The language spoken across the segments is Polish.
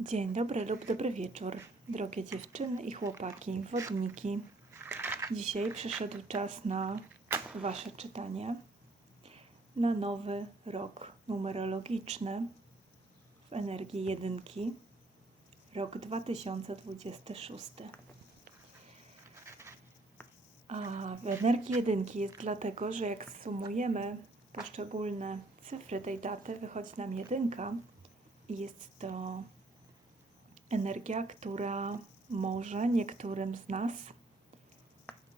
Dzień dobry lub dobry wieczór, drogie dziewczyny i chłopaki, wodniki. Dzisiaj przyszedł czas na Wasze czytanie na nowy rok numerologiczny w energii jedynki, rok 2026. A w energii jedynki jest dlatego, że jak sumujemy poszczególne cyfry tej daty, wychodzi nam jedynka i jest to energia, która może niektórym z nas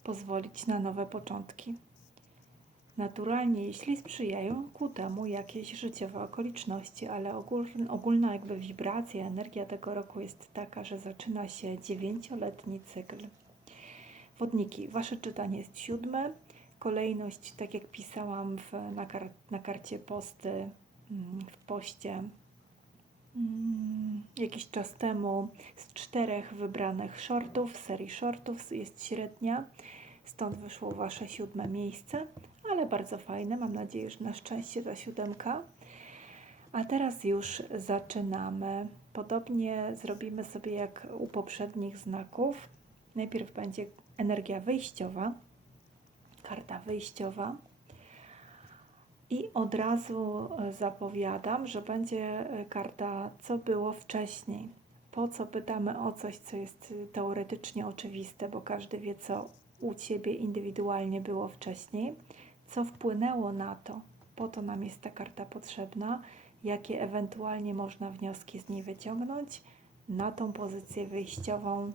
pozwolić na nowe początki. Naturalnie, jeśli sprzyjają ku temu jakieś życiowe okoliczności, ale ogól- ogólna jakby wibracja, energia tego roku jest taka, że zaczyna się dziewięcioletni cykl. Wodniki, wasze czytanie jest siódme. Kolejność, tak jak pisałam w, na, kar- na karcie posty, mm, w poście jakiś czas temu z czterech wybranych shortów, serii shortów jest średnia, stąd wyszło Wasze siódme miejsce, ale bardzo fajne, mam nadzieję, że na szczęście ta siódemka. A teraz już zaczynamy. Podobnie zrobimy sobie jak u poprzednich znaków. Najpierw będzie energia wyjściowa, karta wyjściowa. I od razu e, zapowiadam, że będzie e, karta, co było wcześniej. Po co pytamy o coś, co jest e, teoretycznie oczywiste, bo każdy wie, co u ciebie indywidualnie było wcześniej, co wpłynęło na to. Po to nam jest ta karta potrzebna, jakie ewentualnie można wnioski z niej wyciągnąć na tą pozycję wyjściową,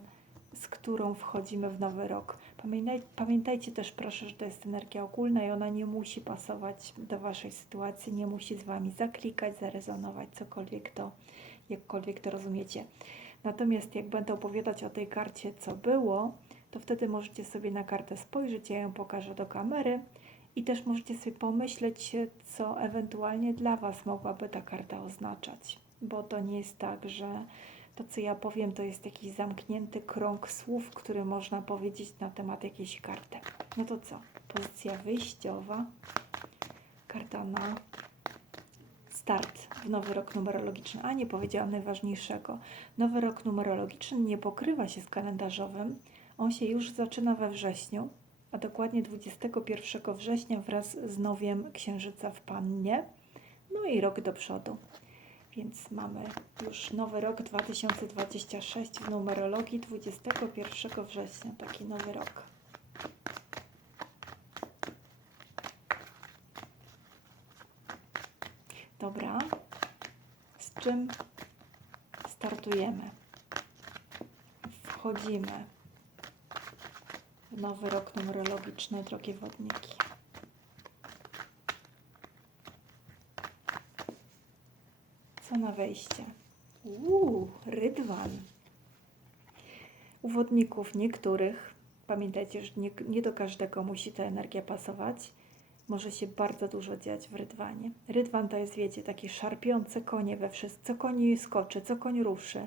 z którą wchodzimy w nowy rok. Pamiętaj, pamiętajcie też proszę, że to jest energia ogólna i ona nie musi pasować do Waszej sytuacji, nie musi z Wami zaklikać, zarezonować, cokolwiek to, jakkolwiek to rozumiecie. Natomiast jak będę opowiadać o tej karcie, co było, to wtedy możecie sobie na kartę spojrzeć, ja ją pokażę do kamery i też możecie sobie pomyśleć, co ewentualnie dla Was mogłaby ta karta oznaczać, bo to nie jest tak, że to, co ja powiem, to jest jakiś zamknięty krąg słów, który można powiedzieć na temat jakiejś karty. No to co? Pozycja wyjściowa, karta na start w nowy rok numerologiczny. A nie powiedziałam najważniejszego. Nowy rok numerologiczny nie pokrywa się z kalendarzowym. On się już zaczyna we wrześniu, a dokładnie 21 września wraz z nowiem księżyca w Pannie. No i rok do przodu. Więc mamy już nowy rok 2026 w numerologii 21 września, taki nowy rok. Dobra, z czym startujemy? Wchodzimy w nowy rok numerologiczny, drogie wodniki. Co na wejście? Uuu, rydwan. U wodników niektórych, pamiętajcie, że nie, nie do każdego musi ta energia pasować, może się bardzo dużo dziać w rydwanie. Rydwan to jest, wiecie, takie szarpiące konie we wszystkim, co koń skoczy, co koń ruszy.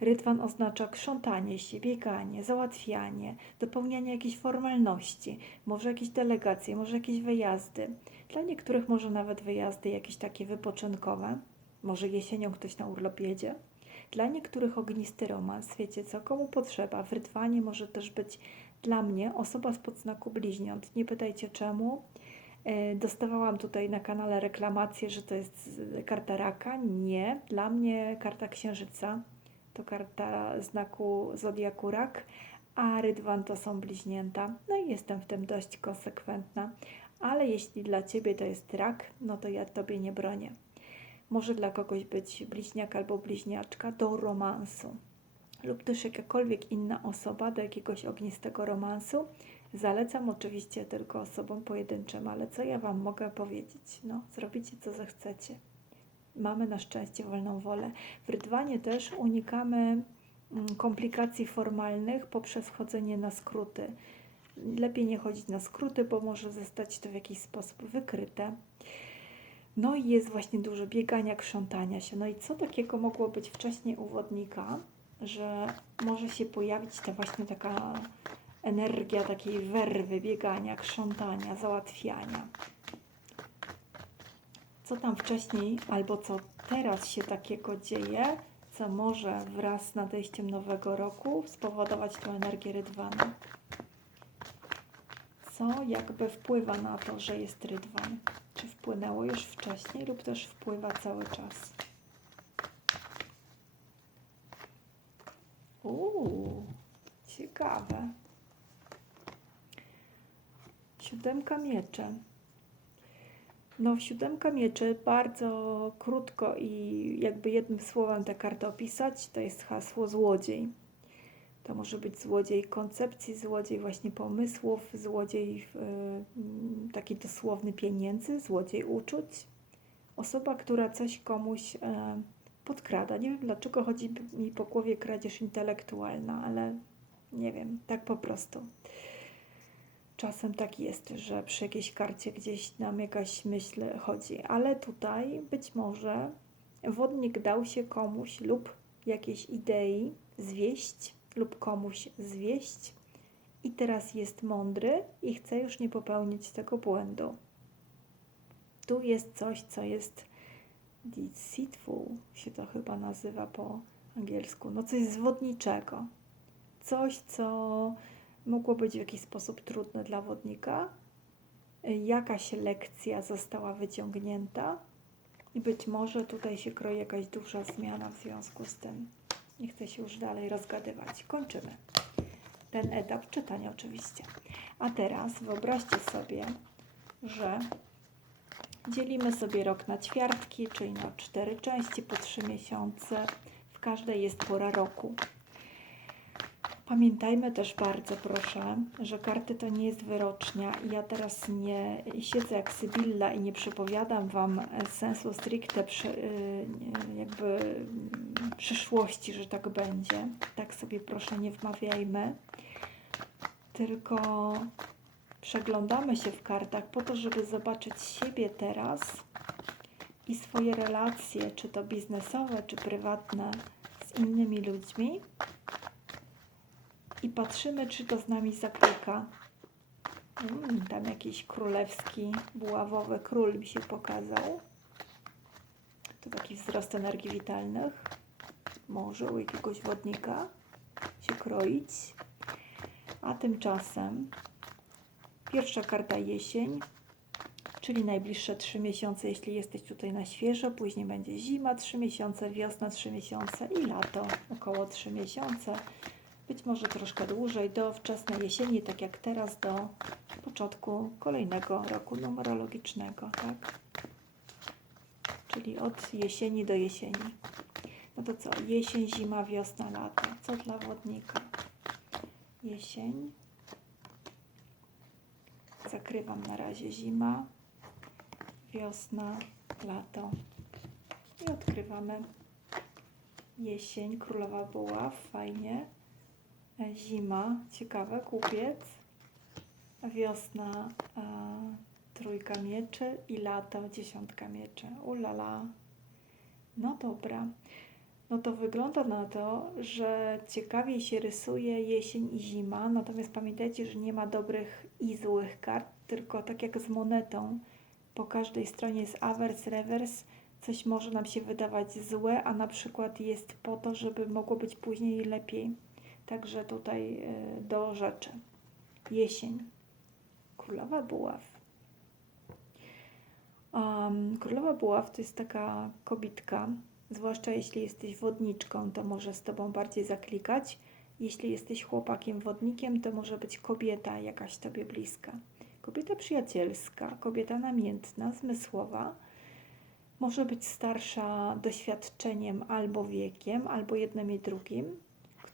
Rydwan oznacza krzątanie się, bieganie, załatwianie, dopełnianie jakichś formalności, może jakieś delegacje, może jakieś wyjazdy. Dla niektórych może nawet wyjazdy jakieś takie wypoczynkowe. Może jesienią ktoś na urlop jedzie. Dla niektórych ognisty romans, wiecie co, komu potrzeba. W rytwanie może też być dla mnie osoba z podznaku bliźniąt. Nie pytajcie czemu. E, Dostawałam tutaj na kanale reklamację, że to jest karta raka. Nie, dla mnie karta księżyca to karta znaku zodiaku rak, a rydwan to są bliźnięta. No i jestem w tym dość konsekwentna. Ale jeśli dla Ciebie to jest rak, no to ja Tobie nie bronię. Może dla kogoś być bliźniak albo bliźniaczka do romansu, lub też jakakolwiek inna osoba do jakiegoś ognistego romansu. Zalecam oczywiście tylko osobom pojedynczym, ale co ja Wam mogę powiedzieć? No, zrobicie co zechcecie. Mamy na szczęście wolną wolę. W rydwanie też unikamy mm, komplikacji formalnych poprzez chodzenie na skróty. Lepiej nie chodzić na skróty, bo może zostać to w jakiś sposób wykryte. No i jest właśnie dużo biegania, krzątania się. No i co takiego mogło być wcześniej u wodnika, że może się pojawić ta właśnie taka energia takiej werwy, biegania, krzątania, załatwiania. Co tam wcześniej, albo co teraz się takiego dzieje, co może wraz z nadejściem nowego roku spowodować tę energię rydwana. Co jakby wpływa na to, że jest rydwan? Czy wpłynęło już wcześniej, lub też wpływa cały czas? Uuu, ciekawe. Siódemka mieczy. No, siódemka mieczy, bardzo krótko i jakby jednym słowem tę kartę opisać, to jest hasło złodziej. To może być złodziej koncepcji, złodziej właśnie pomysłów, złodziej yy, taki dosłowny pieniędzy, złodziej uczuć. Osoba, która coś komuś yy, podkrada. Nie wiem dlaczego chodzi mi po głowie kradzież intelektualna, ale nie wiem, tak po prostu. Czasem tak jest, że przy jakiejś karcie gdzieś nam jakaś myśl chodzi, ale tutaj być może wodnik dał się komuś lub jakiejś idei zwieść lub komuś zwieść i teraz jest mądry i chce już nie popełnić tego błędu. Tu jest coś, co jest deceitful, się to chyba nazywa po angielsku, no coś zwodniczego. Coś, co mogło być w jakiś sposób trudne dla wodnika. Jakaś lekcja została wyciągnięta i być może tutaj się kroi jakaś duża zmiana w związku z tym. Nie chcę się już dalej rozgadywać. Kończymy ten etap czytania oczywiście. A teraz wyobraźcie sobie, że dzielimy sobie rok na ćwiartki, czyli na cztery części po trzy miesiące. W każdej jest pora roku. Pamiętajmy też bardzo proszę, że karty to nie jest wyrocznia i ja teraz nie siedzę jak Sybilla i nie przepowiadam Wam sensu stricte przy, y, jakby przyszłości, że tak będzie. Tak sobie proszę nie wmawiajmy, tylko przeglądamy się w kartach po to, żeby zobaczyć siebie teraz i swoje relacje, czy to biznesowe, czy prywatne z innymi ludźmi i patrzymy, czy to z nami zaklika. Mm, tam jakiś królewski, buławowy król mi się pokazał. To taki wzrost energii witalnych. Może u jakiegoś wodnika się kroić. A tymczasem pierwsza karta jesień, czyli najbliższe trzy miesiące, jeśli jesteś tutaj na świeżo. Później będzie zima trzy miesiące, wiosna trzy miesiące i lato około trzy miesiące być może troszkę dłużej, do wczesnej jesieni, tak jak teraz, do początku kolejnego roku numerologicznego, tak? Czyli od jesieni do jesieni. No to co? Jesień, zima, wiosna, lato. Co dla wodnika? Jesień. Zakrywam na razie zima, wiosna, lato. I odkrywamy jesień, królowa buław, fajnie zima, ciekawe, kupiec, wiosna, e, trójka mieczy i lato, dziesiątka mieczy. Ulala. No dobra. No to wygląda na to, że ciekawiej się rysuje jesień i zima, natomiast pamiętajcie, że nie ma dobrych i złych kart, tylko tak jak z monetą, po każdej stronie jest awers, rewers, coś może nam się wydawać złe, a na przykład jest po to, żeby mogło być później lepiej. Także tutaj e, do rzeczy. Jesień. Królowa Buław. Um, Królowa Buław to jest taka kobitka, zwłaszcza jeśli jesteś wodniczką, to może z Tobą bardziej zaklikać. Jeśli jesteś chłopakiem wodnikiem, to może być kobieta jakaś Tobie bliska. Kobieta przyjacielska, kobieta namiętna, zmysłowa. Może być starsza doświadczeniem albo wiekiem, albo jednym i drugim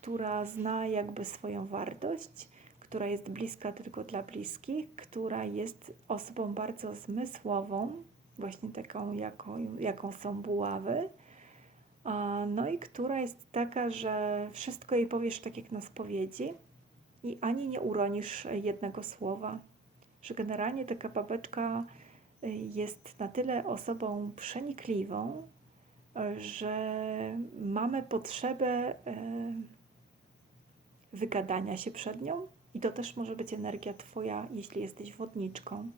która zna jakby swoją wartość, która jest bliska tylko dla bliskich, która jest osobą bardzo zmysłową, właśnie taką, jaką, jaką są buławy. No i która jest taka, że wszystko jej powiesz tak jak na spowiedzi i ani nie uronisz jednego słowa. Że generalnie taka babeczka y, jest na tyle osobą przenikliwą, że mamy potrzebę y, wygadania się przed nią i to też może być energia Twoja, jeśli jesteś wodniczką,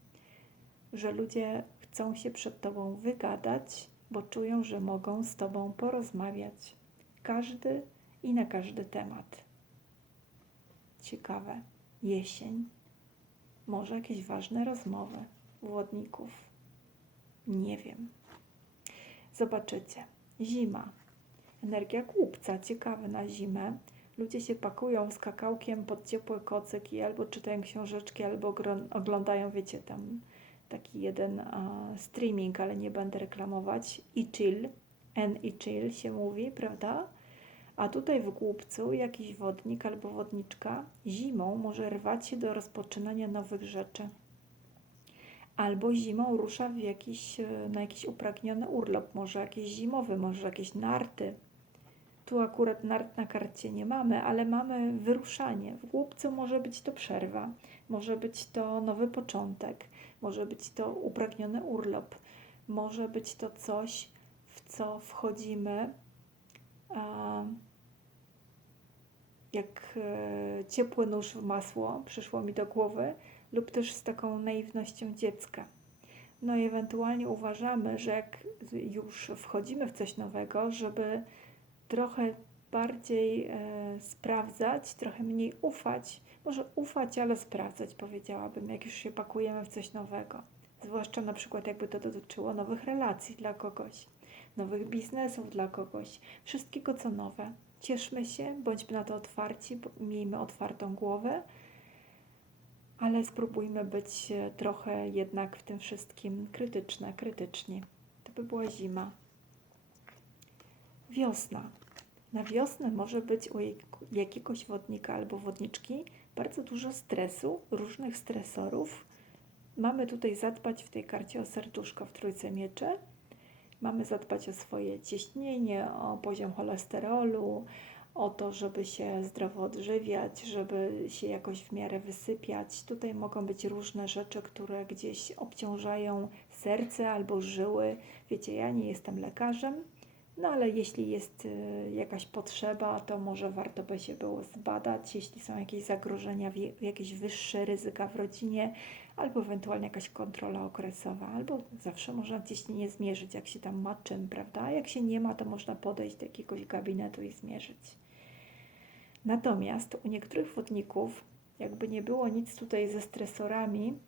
że ludzie chcą się przed Tobą wygadać, bo czują, że mogą z Tobą porozmawiać. Każdy i na każdy temat. Ciekawe. Jesień. Może jakieś ważne rozmowy wodników. Nie wiem. Zobaczycie. Zima. Energia głupca. Ciekawe na zimę. Ludzie się pakują z kakałkiem pod ciepłe kocyki, albo czytają książeczki, albo oglądają, wiecie, tam taki jeden streaming, ale nie będę reklamować. I chill. N i chill się mówi, prawda? A tutaj w głupcu jakiś wodnik albo wodniczka zimą może rwać się do rozpoczynania nowych rzeczy. Albo zimą rusza w jakiś, e, na jakiś upragniony urlop, może jakiś zimowy, może jakieś narty. Tu akurat nart na karcie nie mamy, ale mamy wyruszanie. W głupcu może być to przerwa, może być to nowy początek, może być to upragniony urlop, może być to coś, w co wchodzimy jak e, ciepły nóż w masło, przyszło mi do głowy, lub też z taką naiwnością dziecka. No i ewentualnie uważamy, że jak już wchodzimy w coś nowego, żeby trochę bardziej e, sprawdzać, trochę mniej ufać, może ufać, ale sprawdzać, powiedziałabym, jak już się pakujemy w coś nowego. Zwłaszcza na przykład, jakby to dotyczyło nowych relacji dla kogoś, nowych biznesów dla kogoś, wszystkiego co nowe. Cieszmy się, bądźmy na to otwarci, miejmy otwartą głowę, ale spróbujmy być e, trochę jednak w tym wszystkim krytyczne, krytyczni. To by była zima. Wiosna. Na wiosnę może być u jak- jakiegoś wodnika albo wodniczki bardzo dużo stresu, różnych stresorów. Mamy tutaj zadbać w tej karcie o serduszko w trójce mieczy. Mamy zadbać o swoje ciśnienie, o poziom cholesterolu, o to, żeby się zdrowo odżywiać, żeby się jakoś w miarę wysypiać. Tutaj mogą być różne rzeczy, które gdzieś obciążają serce albo żyły. Wiecie, ja nie jestem lekarzem, no ale jeśli jest y, jakaś potrzeba, to może warto by się było zbadać, jeśli są jakieś zagrożenia, jakieś wyższe ryzyka w rodzinie, albo ewentualnie jakaś kontrola okresowa, albo zawsze można ciśnienie zmierzyć, jak się tam ma czym, prawda? Jak się nie ma, to można podejść do jakiegoś gabinetu i zmierzyć. Natomiast u niektórych wodników, jakby nie było nic tutaj ze stresorami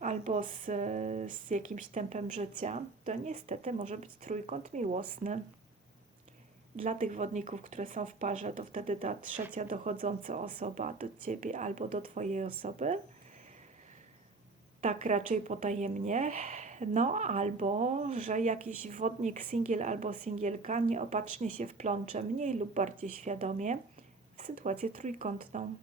albo z, z jakimś tempem życia, to niestety może być trójkąt miłosny. Dla tych wodników, które są w parze, to wtedy ta trzecia dochodząca osoba do ciebie albo do twojej osoby. Tak raczej potajemnie. No, albo że jakiś wodnik singiel albo singielka nieopatrznie się wplącze mniej lub bardziej świadomie w sytuację trójkątną.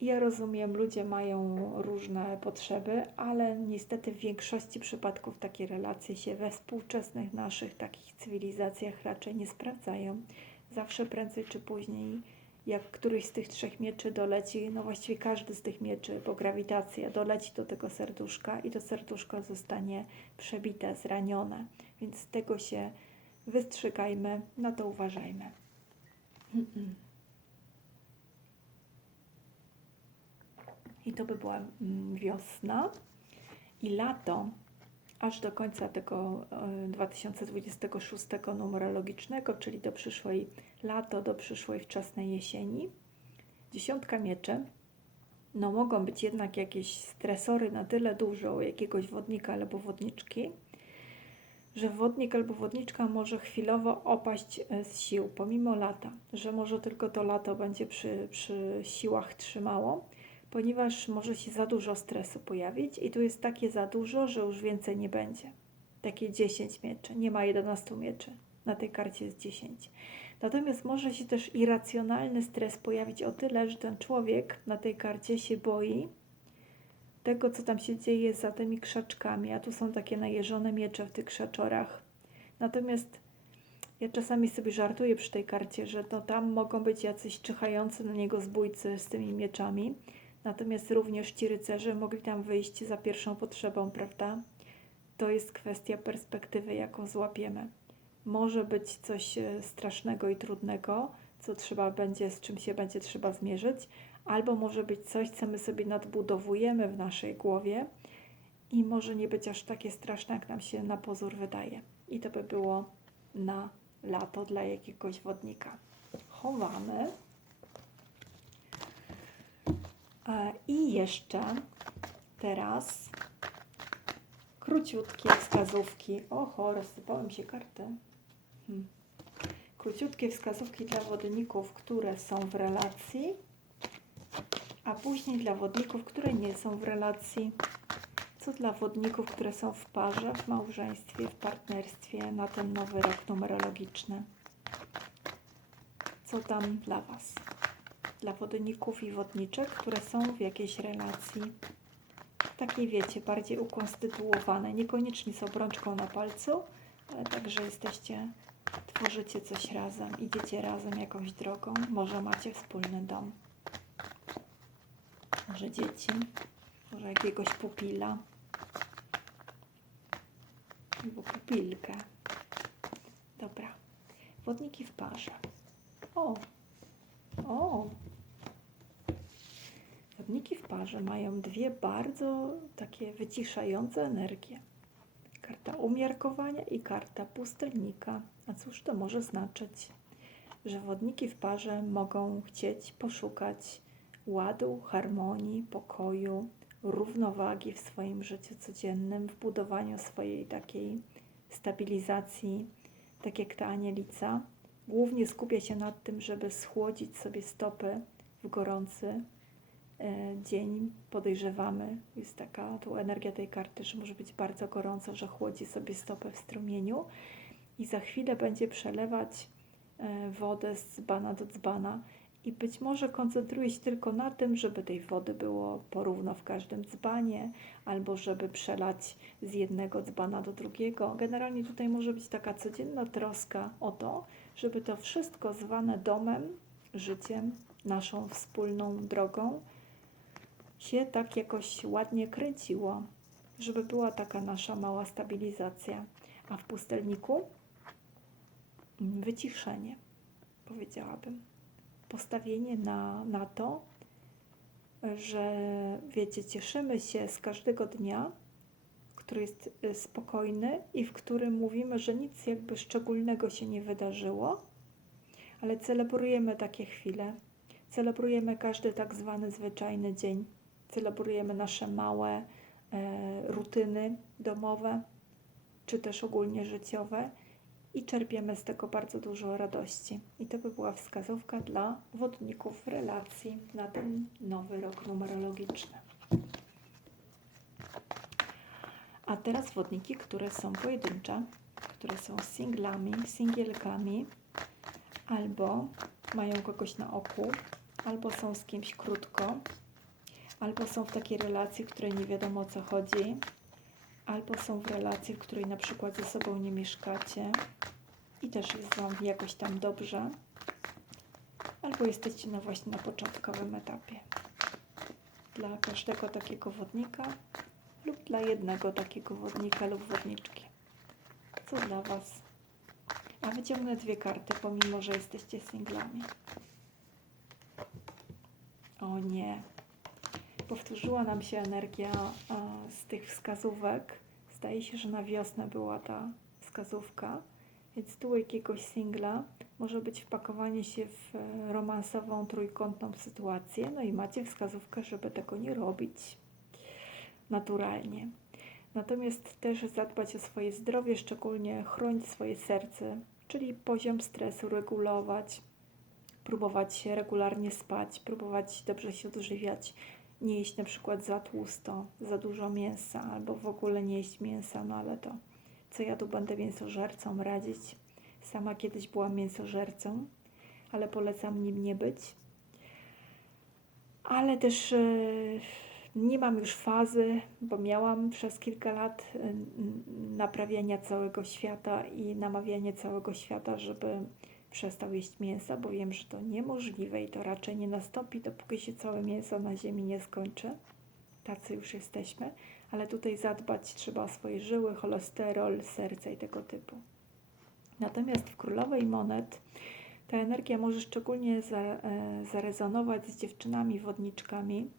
Ja rozumiem, ludzie mają różne potrzeby, ale niestety w większości przypadków takie relacje się we współczesnych naszych takich cywilizacjach raczej nie sprawdzają. Zawsze prędzej czy później, jak któryś z tych trzech mieczy doleci, no właściwie każdy z tych mieczy, bo grawitacja doleci do tego serduszka i to serduszko zostanie przebite, zranione. Więc z tego się wystrzegajmy, na to uważajmy. I to by była mm, wiosna i lato, aż do końca tego e, 2026 numerologicznego, czyli do przyszłej lato, do przyszłej wczesnej jesieni. Dziesiątka mieczy. No mogą być jednak jakieś stresory na tyle dużo jakiegoś wodnika albo wodniczki, że wodnik albo wodniczka może chwilowo opaść e, z sił, pomimo lata, że może tylko to lato będzie przy, przy siłach trzymało, ponieważ może się za dużo stresu pojawić i tu jest takie za dużo, że już więcej nie będzie. Takie 10 mieczy, nie ma 11 mieczy. Na tej karcie jest 10. Natomiast może się też irracjonalny stres pojawić o tyle, że ten człowiek na tej karcie się boi tego, co tam się dzieje za tymi krzaczkami, a tu są takie najeżone miecze w tych krzaczorach. Natomiast ja czasami sobie żartuję przy tej karcie, że to tam mogą być jacyś czyhający na niego zbójcy z tymi mieczami, natomiast również ci rycerze mogli tam wyjść za pierwszą potrzebą, prawda? To jest kwestia perspektywy, jaką złapiemy. Może być coś e, strasznego i trudnego, co trzeba będzie, z czym się będzie trzeba zmierzyć, albo może być coś, co my sobie nadbudowujemy w naszej głowie i może nie być aż takie straszne, jak nam się na pozór wydaje. I to by było na lato dla jakiegoś wodnika. Chowamy. E, I jeszcze teraz króciutkie wskazówki. Oho, rozsypała mi się kartę. Hmm. Króciutkie wskazówki dla wodników, które są w relacji, a później dla wodników, które nie są w relacji. Co dla wodników, które są w parze, w małżeństwie, w partnerstwie na ten nowy rok numerologiczny? Co tam dla Was? Dla wodników i wodniczek, które są w jakiejś relacji, takiej wiecie, bardziej ukonstytuowane, niekoniecznie z obrączką na palcu, ale także jesteście, tworzycie coś razem, idziecie razem jakąś drogą, może macie wspólny dom, może dzieci, może jakiegoś pupila albo pupilkę. Dobra, wodniki w parze. O, Wodniki w parze mają dwie bardzo takie wyciszające energie. Karta umiarkowania i karta pustelnika. A cóż to może znaczyć? Że wodniki w parze mogą chcieć poszukać ładu, harmonii, pokoju, równowagi w swoim życiu codziennym, w budowaniu swojej takiej stabilizacji, tak jak ta anielica. Głównie skupia się nad tym, żeby schłodzić sobie stopy w gorący dzień. Podejrzewamy, jest taka tu energia tej karty, że może być bardzo gorąco, że chłodzi sobie stopę w strumieniu i za chwilę będzie przelewać e, wodę z dzbana do dzbana i być może koncentruje się tylko na tym, żeby tej wody było porówno w każdym dzbanie, albo żeby przelać z jednego dzbana do drugiego. Generalnie tutaj może być taka codzienna troska o to, żeby to wszystko zwane domem, życiem, naszą wspólną drogą się tak jakoś ładnie kręciło, żeby była taka nasza mała stabilizacja. A w pustelniku wyciszenie, powiedziałabym postawienie na, na to, że wiecie, cieszymy się z każdego dnia, który jest y, spokojny i w którym mówimy, że nic jakby szczególnego się nie wydarzyło, ale celebrujemy takie chwile. Celebrujemy każdy tak zwany zwyczajny dzień. Celebrujemy nasze małe e, rutyny domowe, czy też ogólnie życiowe i czerpiemy z tego bardzo dużo radości. I to by była wskazówka dla wodników relacji na ten nowy rok numerologiczny. A teraz wodniki, które są pojedyncze, które są singlami, singielkami, albo mają kogoś na oku, albo są z kimś krótko, albo są w takiej relacji, w której nie wiadomo o co chodzi, albo są w relacji, w której na przykład ze sobą nie mieszkacie i też jest Wam jakoś tam dobrze, albo jesteście na właśnie na początkowym etapie. Dla każdego takiego wodnika lub dla jednego takiego wodnika lub wodniczki. Co dla Was? A wyciągnę dwie karty, pomimo że jesteście singlami. O nie, powtórzyła nam się energia a, z tych wskazówek. Zdaje się, że na wiosnę była ta wskazówka, więc tu jakiegoś singla może być wpakowanie się w e, romansową, trójkątną sytuację. No i macie wskazówkę, żeby tego nie robić naturalnie. Natomiast też zadbać o swoje zdrowie, szczególnie chronić swoje serce, czyli poziom stresu regulować, próbować regularnie spać, próbować dobrze się odżywiać, nie jeść na przykład za tłusto, za dużo mięsa, albo w ogóle nie jeść mięsa, no ale to co ja tu będę mięsożercą radzić. Sama kiedyś byłam mięsożercą, ale polecam nim nie być. Ale też yy, nie mam już fazy, bo miałam przez kilka lat yy, naprawiania całego świata i namawianie całego świata, żeby przestał jeść mięsa, bo wiem, że to niemożliwe i to raczej nie nastąpi, dopóki się całe mięso na ziemi nie skończy. Tacy już jesteśmy, ale tutaj zadbać trzeba o swoje żyły, cholesterol, serce i tego typu. Natomiast w Królowej Monet ta energia może szczególnie e, zarezonować z dziewczynami wodniczkami,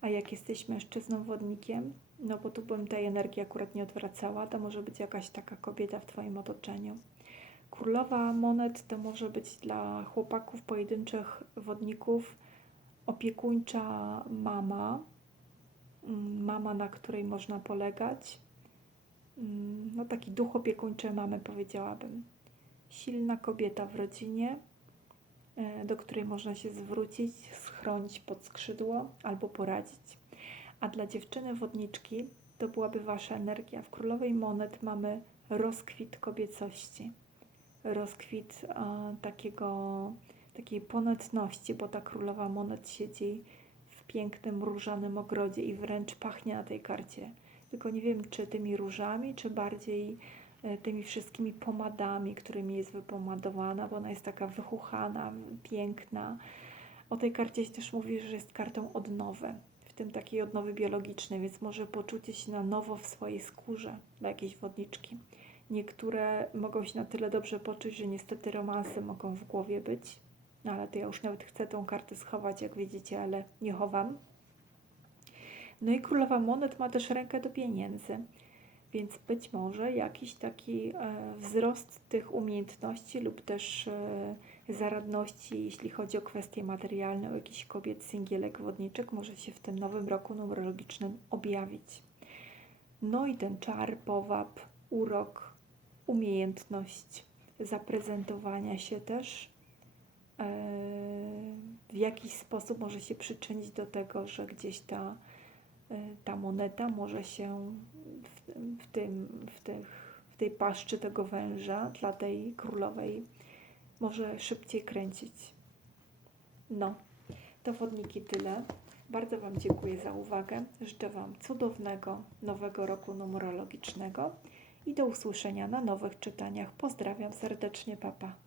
a jak jesteś mężczyzną wodnikiem, no bo tu bym tej energii akurat nie odwracała, to może być jakaś taka kobieta w Twoim otoczeniu Królowa monet to może być dla chłopaków pojedynczych wodników opiekuńcza mama, mm, mama, na której można polegać. Mm, No taki duch opiekuńczy mamy, powiedziałabym. Silna kobieta w rodzinie, e, do której można się zwrócić, schronić pod skrzydło albo poradzić. A dla dziewczyny wodniczki to byłaby Wasza energia. W Królowej Monet mamy rozkwit kobiecości, rozkwit e, takiego, takiej ponadności, bo ta Królowa Monet siedzi w pięknym różanym ogrodzie i wręcz pachnie na tej karcie. Tylko nie wiem, czy tymi różami, czy bardziej e, tymi wszystkimi pomadami, którymi jest wypomadowana, bo ona jest taka wychuchana, piękna. O tej karcie się też mówi, że jest kartą odnowy, w tym takiej odnowy biologicznej, więc może poczucie się na nowo w swojej skórze dla jakiejś wodniczki. Niektóre mogą się na tyle dobrze poczuć, że niestety romanse mogą w głowie być, no ale to ja już nawet chcę tą kartę schować, jak widzicie, ale nie chowam. No i królowa monet ma też rękę do pieniędzy, więc być może jakiś taki e, wzrost tych umiejętności lub też e, zaradności, jeśli chodzi o kwestie materialne, u jakichś kobiet, singielek, wodniczek, może się w tym nowym roku numerologicznym objawić. No i ten czar, powab, urok, umiejętność zaprezentowania się też e, w jakiś sposób może się przyczynić do tego, że gdzieś ta, e, ta moneta może się w, w, tym, w, tych, w tej paszczy tego węża dla tej królowej może szybciej kręcić. No, to wodniki tyle. Bardzo Wam dziękuję za uwagę. Życzę Wam cudownego nowego roku numerologicznego i do usłyszenia na nowych czytaniach. Pozdrawiam serdecznie, papa.